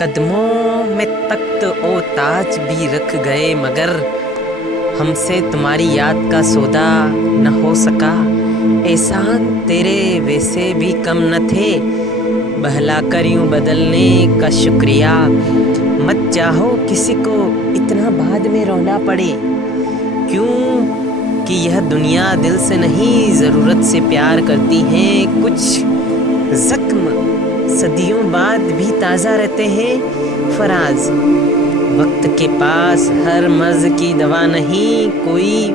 कदमों में तख्त ओ ताज भी रख गए, मगर हमसे तुम्हारी याद का सौदा न हो सका। एहसान तेरे वैसे भी कम न थे, बहला कर यूं बदलने का शुक्रिया। मत चाहो किसी को इतना बाद में रोना पड़े, क्यों कि यह दुनिया दिल से नहीं ज़रूरत से प्यार करती है। कुछ जख्म सदियों बाद भी ताज़ा रहते हैं फराज। वक्त के पास हर मर्ज की दवा नहीं, कोई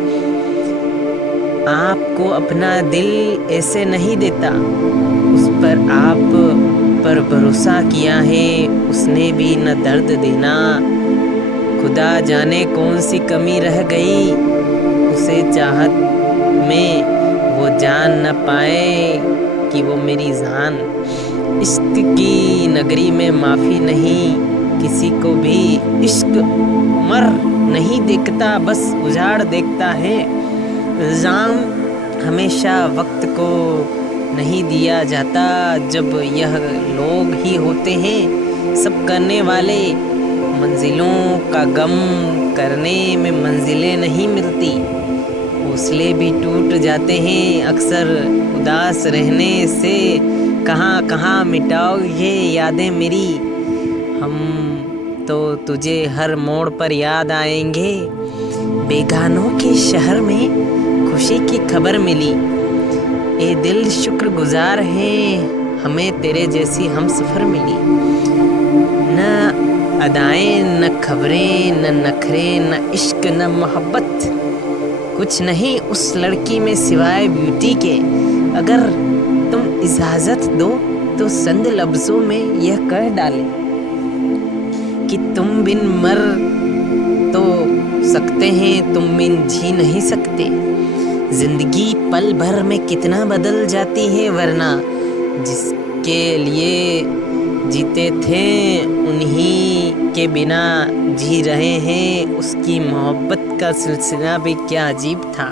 आपको अपना दिल ऐसे नहीं देता। उस पर आप पर भरोसा किया है, उसने भी न दर्द देना। खुदा जाने कौन सी कमी रह गई, उसे चाहत में वो जान न पाए कि वो मेरी जान। इश्क की नगरी में माफ़ी नहीं किसी को भी, इश्क मर नहीं देखता बस उजाड़ देखता है। इल्ज़ाम हमेशा वक्त को नहीं दिया जाता, जब यह लोग ही होते हैं सब करने वाले। मंजिलों का गम करने में मंजिलें नहीं मिलती, हौसले भी टूट जाते हैं अक्सर उदास रहने से। कहाँ कहाँ मिटाओ ये यादें मेरी, हम तो तुझे हर मोड़ पर याद आएंगे। बेगानों के शहर में खुशी की खबर मिली, ए दिल शुक्रगुजार है हमें तेरे जैसी हम सफ़र मिली। न अदाएं न खबरें न नखरे न इश्क न मोहब्बत, कुछ नहीं उस लड़की में सिवाय ब्यूटी के। अगर तुम इजाज़त दो तो चंद लफ्ज़ों में यह कह डाले कि तुम बिन मर तो सकते हैं, तुम बिन जी नहीं सकते। ज़िंदगी पल भर में कितना बदल जाती है, वरना जिसके लिए जीते थे उन्हीं के बिना जी रहे हैं। उसकी मोहब्बत का सिलसिला भी क्या अजीब था,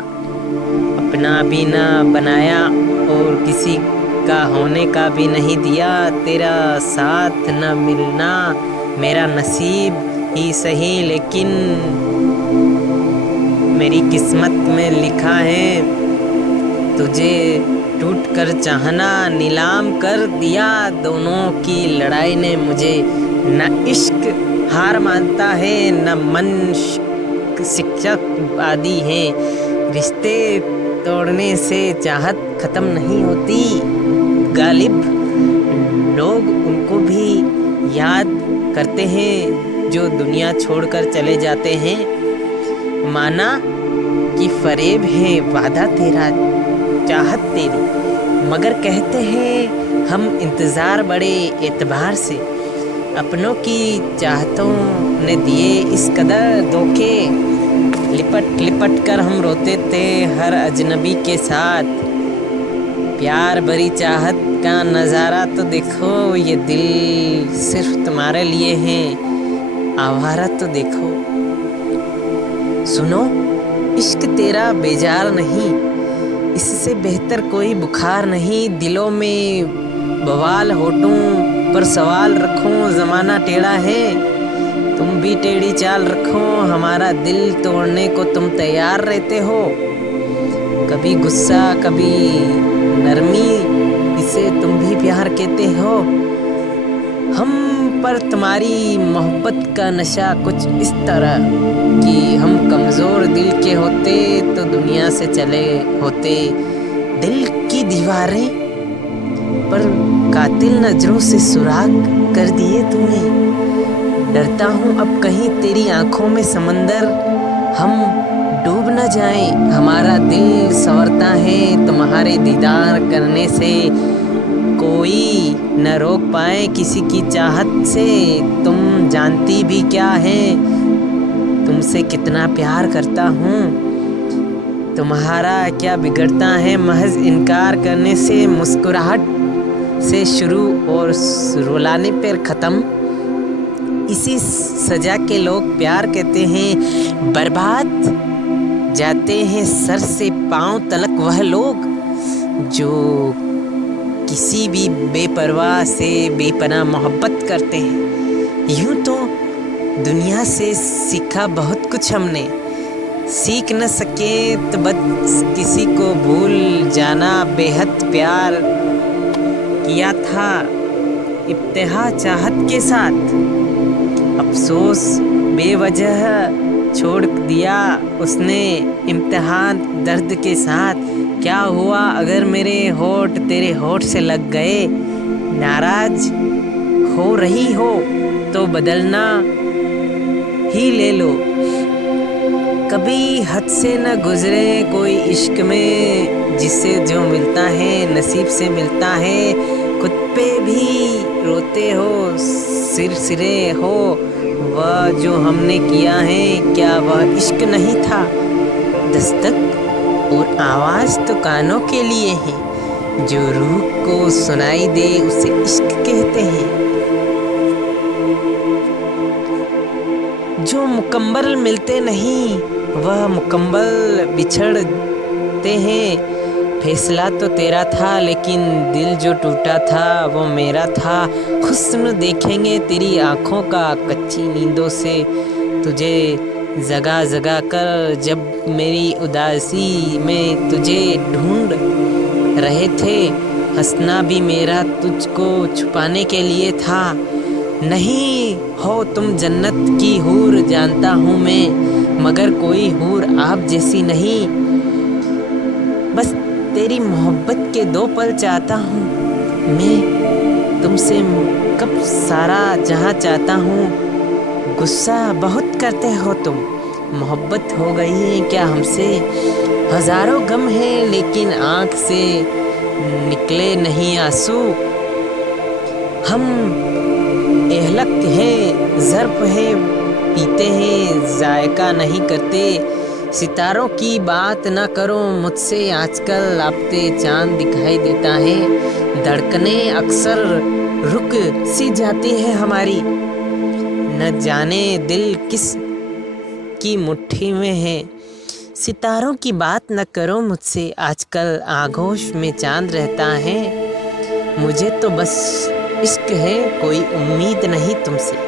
अपना भी ना बनाया और किसी का होने का भी नहीं दिया। तेरा साथ न मिलना मेरा नसीब ही सही, लेकिन मेरी किस्मत में लिखा है तुझे टूट कर चाहना। नीलाम कर दिया दोनों की लड़ाई ने मुझे, न इश्क हार मानता है न मन शिक्षक आदि है। रिश्ते तोड़ने से चाहत ख़त्म नहीं होती गालिब, लोग उनको भी याद करते हैं जो दुनिया छोड़कर चले जाते हैं। माना कि फरेब है वादा तेरा चाहत तेरी, मगर कहते हैं हम इंतज़ार बड़े एतबार से। अपनों की चाहतों ने दिए इस कदर धोखे, लिपट लिपट कर हम रोते थे हर अजनबी के साथ। प्यार भरी चाहत का नज़ारा तो देखो, ये दिल सिर्फ तुम्हारे लिए है आवारा तो देखो। सुनो इश्क तेरा बेजार नहीं, इससे बेहतर कोई बुखार नहीं। दिलों में बवाल होठों पर सवाल रखो, ज़माना टेढ़ा है तुम भी टेढ़ी चाल रखो। हमारा दिल तोड़ने को तुम तैयार रहते हो, कभी गुस्सा कभी नरमी, इसे तुम भी प्यार कहते हो। हम पर तुम्हारी मोहब्बत का नशा कुछ इस तरह कि हम कमज़ोर दिल के होते तो दुनिया से चले होते। दिल की दीवारें पर कातिल नज़रों से सुराग कर दिए तूने। डरता हूँ अब कहीं तेरी आँखों में समंदर हम डूब न जाएं। हमारा दिल संवरता है तुम्हारे दीदार करने से, कोई न रोक पाए किसी की चाहत से। तुम जानती भी क्या है तुमसे कितना प्यार करता हूँ, तुम्हारा क्या बिगड़ता है महज इनकार करने से। मुस्कुराहट से शुरू और रुलाने पर ख़त्म, इसी सजा के लोग प्यार कहते हैं। बर्बाद जाते हैं सर से पांव तलक वह लोग जो किसी भी बेपरवाह से बेपनाह मोहब्बत करते हैं। यूं तो दुनिया से सीखा बहुत कुछ हमने, सीख न सके तो बस किसी को भूल जाना। बेहद प्यार किया था इब्तिहा चाहत के साथ, अफसोस बेवजह छोड़ दिया उसने इम्तिहान दर्द के साथ। क्या हुआ अगर मेरे होठ तेरे होठ से लग गए, नाराज हो रही हो तो बदलना ही ले लो। कभी हद से न गुजरे कोई इश्क में, जिससे जो मिलता है नसीब से मिलता है। खुद पे भी रोते हो सिरे हो, वह जो हमने किया है क्या वह इश्क नहीं था। दस्तक और आवाज़ तो कानों के लिए है, जो रूह को सुनाई दे उसे इश्क कहते हैं। जो मुकम्मल मिलते नहीं वह मुकम्मल बिछड़ते हैं। फैसला तो तेरा था लेकिन दिल जो टूटा था वो मेरा था। हुस्न देखेंगे तेरी आँखों का कच्ची नींदों से, तुझे जगा जगा कर जब मेरी उदासी में तुझे ढूंढ रहे थे। हंसना भी मेरा तुझको छुपाने के लिए था। नहीं हो तुम जन्नत की हूर जानता हूँ मैं, मगर कोई हूर आप जैसी नहीं। बस तेरी मोहब्बत के 2 पल चाहता हूँ मैं, तुमसे कब सारा जहाँ चाहता हूँ। गुस्सा बहुत करते हो तुम, मोहब्बत हो गई है क्या हमसे। हज़ारों गम हैं लेकिन आँख से निकले नहीं आंसू। हम एहलक है ज़र्फ है पीते हैं जायका नहीं करते। सितारों की बात न करो मुझसे, आजकल आपते चांद दिखाई देता है। धड़कनें अक्सर रुक सी जाती है हमारी, न जाने दिल किस की मुट्ठी में है। सितारों की बात न करो मुझसे, आजकल आगोश में चांद रहता है। मुझे तो बस इश्क है कोई उम्मीद नहीं तुमसे।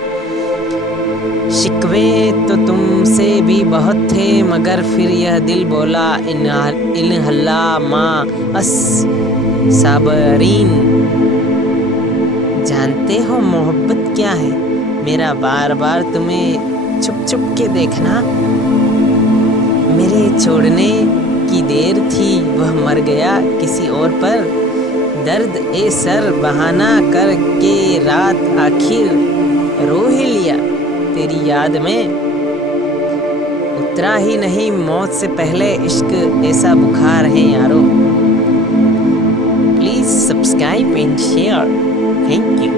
शिकवे तो तुमसे भी बहुत थे मगर फिर यह दिल बोला इन्हल्ला माँ अस साबरीन। जानते हो मोहब्बत क्या है, मेरा बार बार तुम्हें छुप छुप के देखना। मेरे छोड़ने की देर थी वह मर गया किसी और पर। दर्द ए सर बहाना करके रात आखिर रो ही लिया तेरी याद में। उतरा ही नहीं मौत से पहले इश्क ऐसा बुखार है यारो। Please subscribe and share. Thank you.